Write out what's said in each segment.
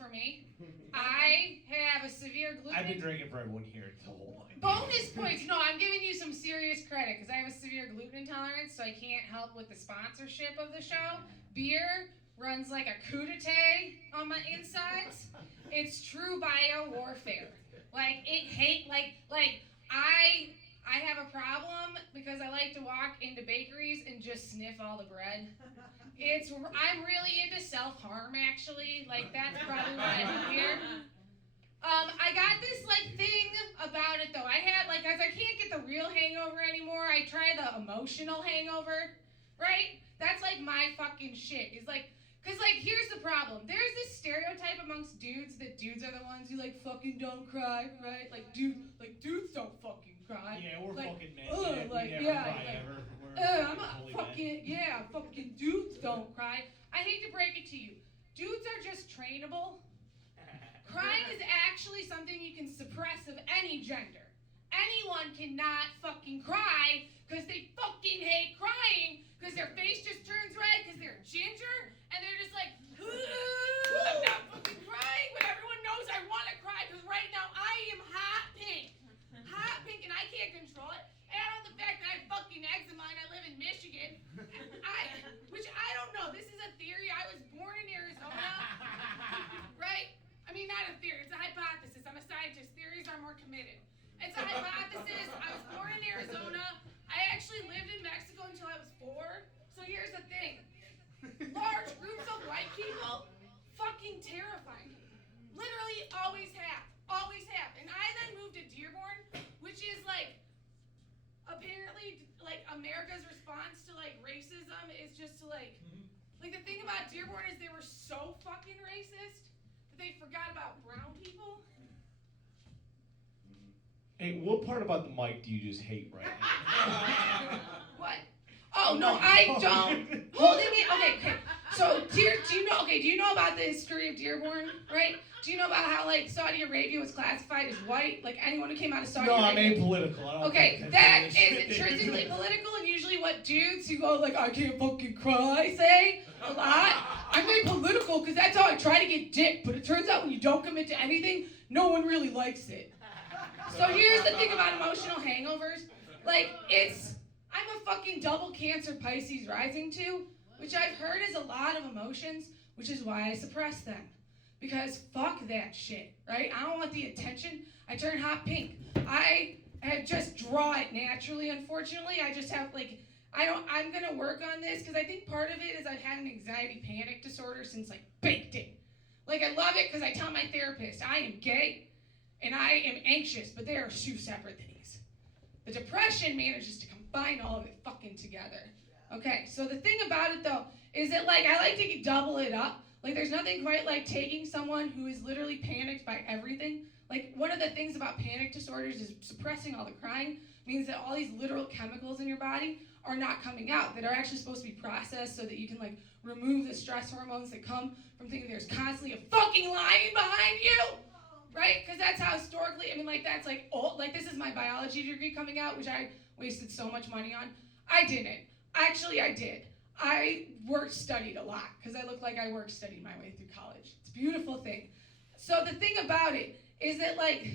for me. I have a severe gluten. I've been drinking for everyone here the whole night. Bonus points. No, I'm giving you some serious credit because I have a severe gluten intolerance, so I can't help with the sponsorship of the show. Beer runs like a coup d'etat on my insides. It's true bio warfare. I have a problem because I like to walk into bakeries and just sniff all the bread. I'm really into self-harm, actually. Like, that's probably why I'm here. I got this, thing about it, though. As I can't get the real hangover anymore, I try the emotional hangover, right? That's, my fucking shit. Because, here's the problem. There's this stereotype amongst dudes that dudes are the ones who, fucking don't cry, right? Dudes don't fucking cry. Yeah, we're fucking men. Fucking dudes don't cry. I hate to break it to you. Dudes are just trainable. Crying is actually something you can suppress of any gender. Anyone cannot fucking cry because they fucking hate crying because their face just turns red because they're ginger and they're just like, I'm not fucking crying, but everyone knows I want to cry because right now I am hot pink. Hot pink and I can't control it. Add on the fact that I have fucking eczema and I live in Michigan. Which I don't know. This is a theory. I was born in Arizona. Right? I mean, not a theory. It's a hypothesis. I'm a scientist. Theories are more committed. It's a hypothesis. I was born in Arizona. I actually lived in Mexico until I was 4. So here's the thing. Large groups of white people fucking terrify me. Literally always have. Always have. And I then moved to Dearborn, which is apparently America's response to racism is just to the thing about Dearborn is they were so fucking racist that they forgot about brown people. Hey, what part about the mic do you just hate right now? What? Oh no, I don't. Holding it. Okay. So, do you know about the history of Dearborn, right? Do you know about how Saudi Arabia was classified as white? Anyone who came out of Saudi Arabia. No, I'm apolitical. Okay, that is intrinsically political, and usually what dudes who go I can't fucking cry say a lot. I'm apolitical because that's how I try to get dick, but it turns out when you don't commit to anything, no one really likes it. So here's the thing about emotional hangovers. I'm a fucking double Cancer Pisces rising too, which I've heard is a lot of emotions, which is why I suppress them. Because fuck that shit, right? I don't want the attention. I turn hot pink. I just draw it naturally, unfortunately. I just have I'm gonna work on this because I think part of it is I've had an anxiety panic disorder since baked in. I love it because I tell my therapist I am gay and I am anxious, but they are two separate things. The depression manages to combine all of it fucking together. Okay, so the thing about it though is that I like to double it up. There's nothing quite like taking someone who is literally panicked by everything. One of the things about panic disorders is suppressing all the crying means that all these literal chemicals in your body are not coming out, that are actually supposed to be processed so that you can remove the stress hormones that come from thinking there's constantly a fucking lion behind you, right? Because that's how historically, that's old. This is my biology degree coming out, which I wasted so much money on. I didn't. Actually, I did. I studied a lot because I look like I studied my way through college. It's a beautiful thing. So the thing about it is that I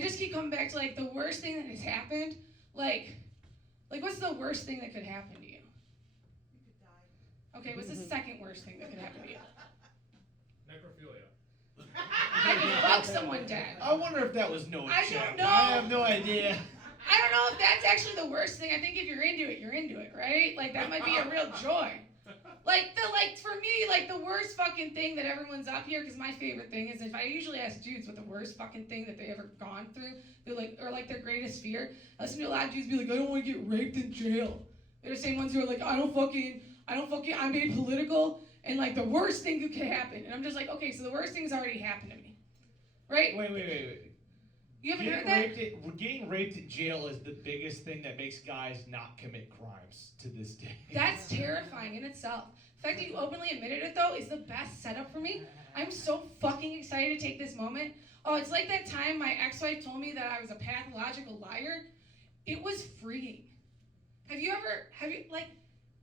just keep coming back to the worst thing that has happened. What's the worst thing that could happen to you? You could die. Okay, what's the second worst thing that could happen to you? Necrophilia. I could fuck someone dead. I wonder if that was no I check. don't know. I have no idea. I don't know if that's actually the worst thing. I think if you're into it, right? That might be a real joy. For me, the worst fucking thing that everyone's up here, because my favorite thing is if I usually ask dudes what the worst fucking thing that they ever gone through, they're or their greatest fear. I listen to a lot of dudes be I don't want to get raped in jail. They're the same ones who are I don't fucking, I'm apolitical, and the worst thing that could happen. And I'm just okay, so the worst thing's already happened to me, right? Wait. You haven't heard that? Getting raped in jail is the biggest thing that makes guys not commit crimes to this day. That's terrifying in itself. The fact that you openly admitted it, though, is the best setup for me. I'm so fucking excited to take this moment. Oh, it's like that time my ex-wife told me that I was a pathological liar. It was freeing.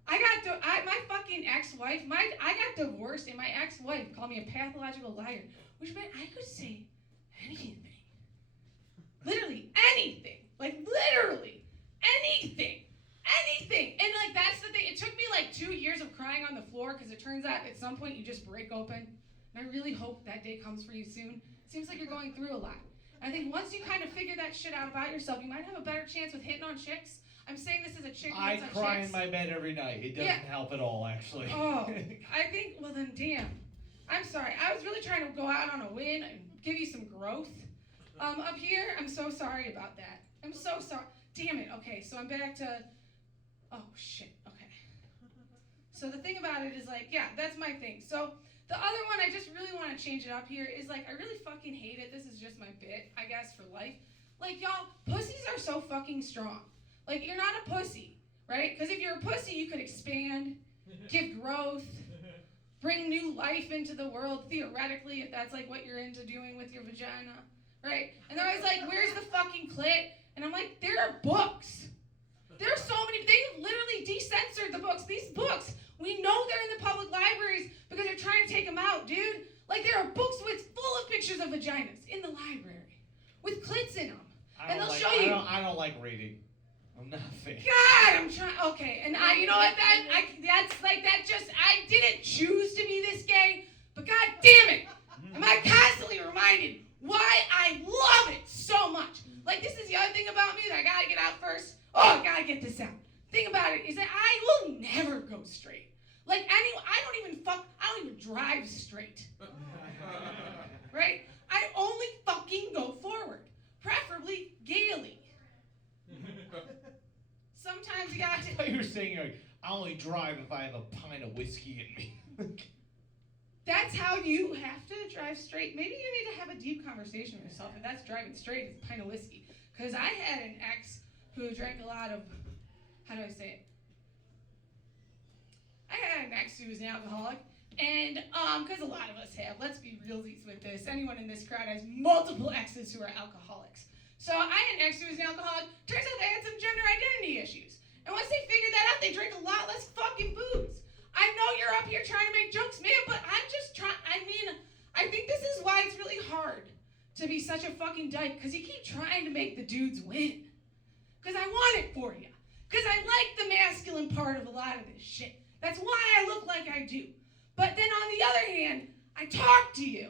My fucking ex-wife, I got divorced, and my ex-wife called me a pathological liar, which meant I could say anything. Literally anything. Like, literally anything. Anything. And, like, that's the thing. It took me, like, 2 years of crying on the floor, because it turns out at some point you just break open. And I really hope that day comes for you soon. It seems like you're going through a lot. I think once you kind of figure that shit out about yourself, you might have a better chance with hitting on chicks. I'm saying this as a chick who I hits on cry chicks. in my bed every night. It doesn't help at all, actually. Oh, I think, well then, damn. I'm sorry. I was really trying to go out on a win and give you some growth. Up here, I'm so sorry about that. I'm so sorry. Damn it. Okay, so I'm back to, oh, shit. Okay. So the thing about it is, like, yeah, that's my thing. So the other one, I just really want to change it up here, is, like, I really fucking hate it. This is just my bit, I guess, for life. Like, y'all, pussies are so fucking strong. Like, you're not a pussy, right? Because if you're a pussy, you could expand, give growth, bring new life into the world, theoretically, if that's, like, what you're into doing with your vagina, right? And they're always like, where's the fucking clit? And I'm like, there are books. There are so many, they literally decensored the books. These books, we know they're in the public libraries because they're trying to take them out, dude. Like, there are books full of pictures of vaginas in the library with clits in them. And they'll show you. I don't like reading. I'm not a fan. God, I'm trying. Okay, and you know what? I didn't choose to be this gay, but god damn it, am I constantly reminded why I love it so much. Like, this is the other thing about me that I gotta get out first. Oh, I gotta get this out. Thing about it is that I will never go straight. Like, I don't even drive straight. Right? I only fucking go forward, preferably gaily. Sometimes you got to. I thought you were saying, like, I only drive if I have a pint of whiskey in me. That's how you have to drive straight. Maybe you need to have a deep conversation with yourself if that's driving straight is a pint of whiskey. Because I had an ex who drank a lot of, how do I say it? I had an ex who was an alcoholic. And, because a lot of us have, let's be realsies with this. Anyone in this crowd has multiple exes who are alcoholics. So I had an ex who was an alcoholic. Turns out they had some gender identity issues. And once they figured that out, they drank a lot less fucking booze. I know you're up here trying to make jokes, man, but I'm just trying, I think this is why it's really hard to be such a fucking dyke, because you keep trying to make the dudes win. Because I want it for you. Because I like the masculine part of a lot of this shit. That's why I look like I do. But then on the other hand, I talk to you.